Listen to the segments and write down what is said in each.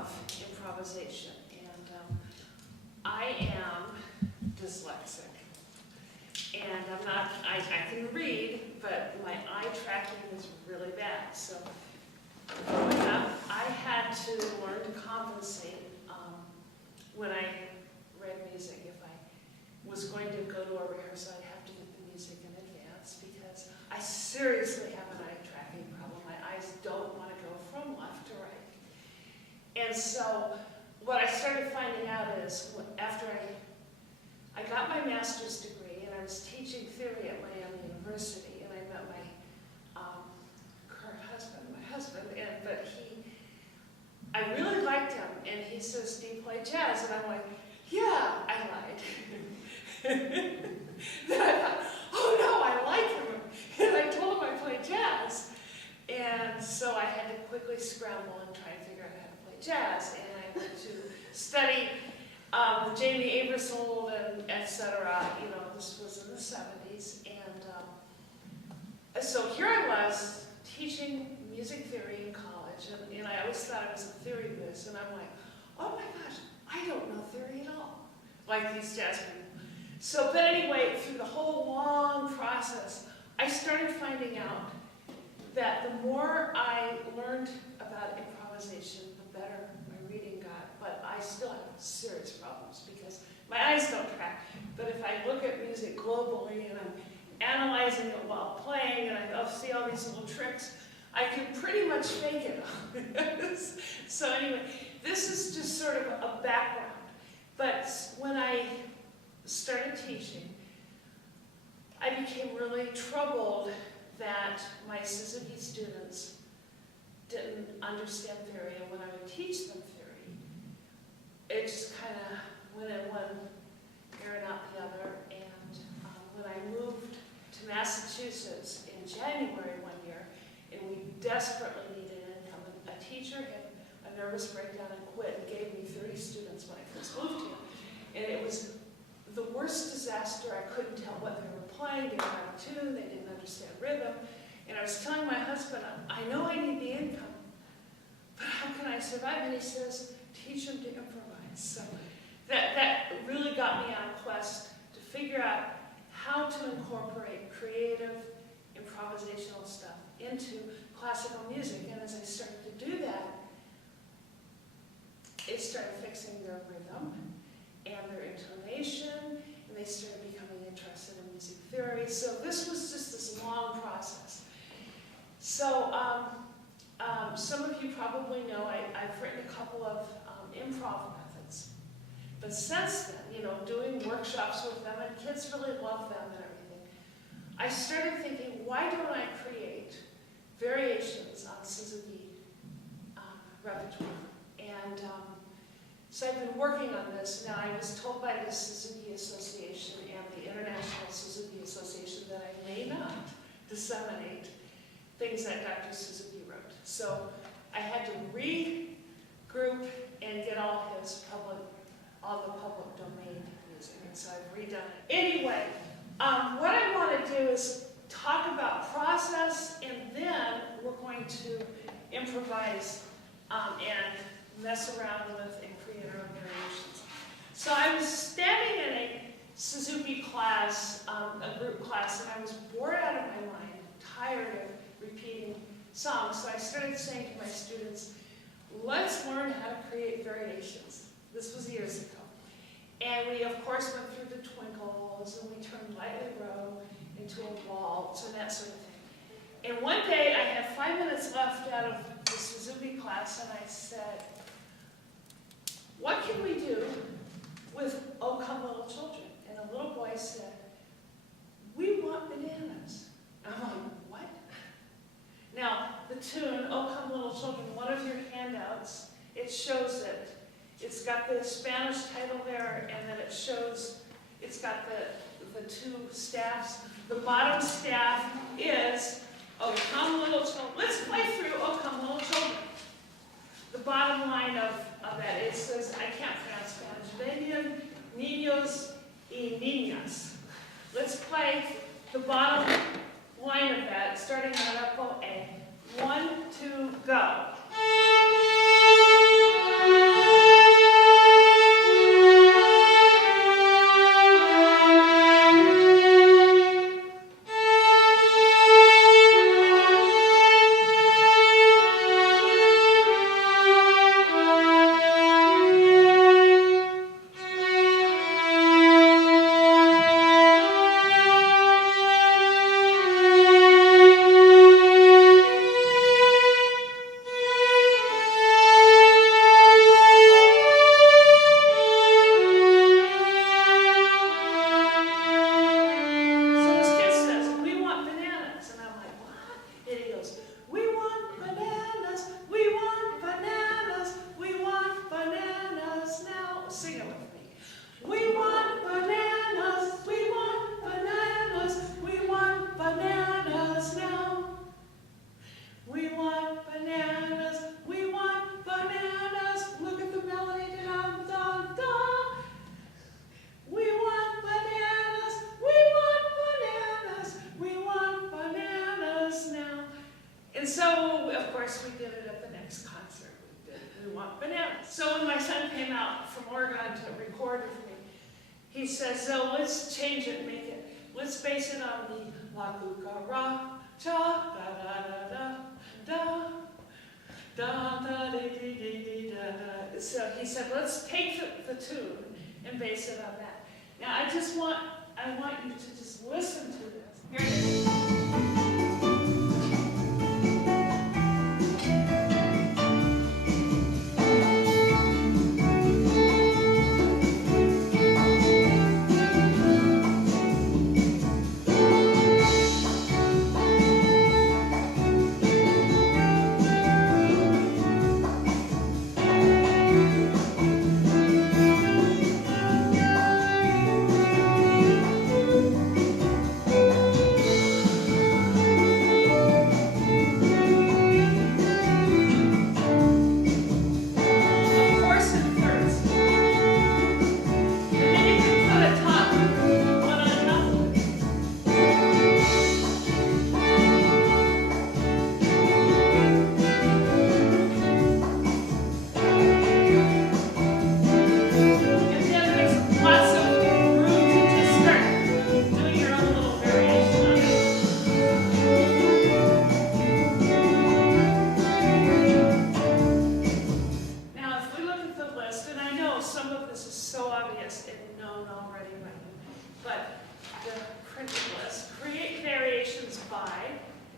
love improvisation, and I am dyslexic. And I can read, but my eye tracking is really bad. So growing up, I had to learn to compensate when I read music. If I was going to go to a rehearsal, I'd have to get the music in advance because I seriously have an eye tracking problem. My eyes don't want to go from left to right. And so what I started finding out is after I got my master's degree and I was teaching theory at Miami University, and I met my current husband, but I really liked him, and he says, "Do you play jazz?" And I'm like, "Yeah," I lied. Then I thought, "Oh no, I like him," and I told him I played jazz, and so I had to quickly scramble and try and figure out how to play jazz, and I went to study Jamie Aebersold and etc. You know, this was in the 70s, and so here I was teaching music theory in college, and I always thought I was a theory whiz, and I'm like, oh my gosh, I don't know theory at all, like these jazz people. So, but anyway, through the whole long process, I started finding out that the more I learned about improvisation, the better my reading got, but I still have serious problems because my eyes don't track. But if I look at music globally and I'm analyzing it while playing, and I'll see all these little tricks, I can pretty much fake it. So anyway, this is just sort of a background. But when I started teaching, I became really troubled that my Suzuki students didn't understand theory, and when I would teach them theory, it just kind of went in one ear and out the other. And when I moved to Massachusetts in January one year, and we desperately needed income, a teacher had a nervous breakdown and quit and gave me 30 students when I first moved here. And it was the worst disaster. I couldn't tell what they were playing, they were out of tune, they didn't understand rhythm. And I was telling my husband, I know I need the income, but how can I survive? And he says, teach them to improvise. So that really got me on a quest to figure out how to incorporate creative, improvisational stuff into classical music. And as I started to do that, it started fixing their rhythm and their intonation, and they started becoming interested in music theory. So this was just this long process. So some of you probably know I've written a couple of improv methods. But since then, you know, doing workshops with them, and kids really love them and everything, I started thinking, why don't I create variations on Suzuki repertoire? And so I've been working on this. Now, I was told by the Suzuki Association and the International Suzuki Association that I may not disseminate things that Dr. Suzuki wrote. So I had to regroup and get all the public domain music, and so I've redone it. Anyway, what I want to do is talk about process, and then we're going to improvise and mess around with and create our own variations. So I was standing in a Suzuki class, a group class, and I was bored out of my mind, tired of repeating songs. So I started saying to my students, let's learn how to create variations. This was years ago. And we, of course, went through the twinkles, and we turned Lightly Row into a waltz, and that sort of thing. And one day, I had 5 minutes left out of the Suzuki class, and I said, what can we do with "O Come Little Children"? And a little boy said, we want bananas. And I'm like, what? Now, the tune, "O Come Little Children," one of your handouts, it shows it. It's got the Spanish title there, and then it shows, it's got the two staffs. The bottom staff is "O Come Little Children." Let's play through "O Come Little Children." The bottom line of that, it says, I can't pronounce Spanish, "Vengan niños y niñas." Let's play the bottom line of that, starting on upper A. 1, 2, go. So when my son came out from Oregon to record with me, he says, so let's change it, let's base it on the la cuca ra cha da da da da da da da dee da da. So he said, let's take the tune and base it on that. Now I want you to just listen to this. Here it is.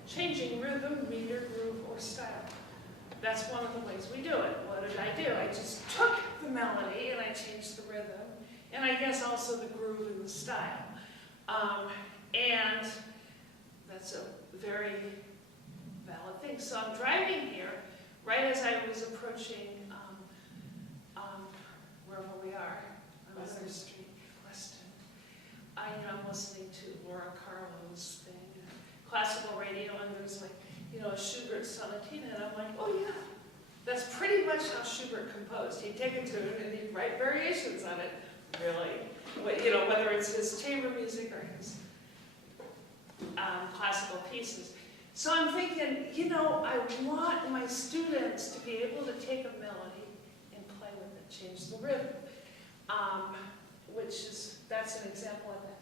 Changing rhythm, meter, groove, or style. That's one of the ways we do it. What did I do? I just took the melody and I changed the rhythm, and I guess also the groove and the style. And that's a very valid thing. So I'm driving here, right as I was approaching wherever we are, on Western Street, Weston. I'm listening to Laura Carlo's thing, classical radio, and there's like, a Schubert sonatina, and I'm like, oh yeah, that's pretty much how Schubert composed. He'd take a tune and he'd write variations on it, really. Whether it's his chamber music or his classical pieces. So I'm thinking, I want my students to be able to take a melody and play with it, change the rhythm, that's an example of that.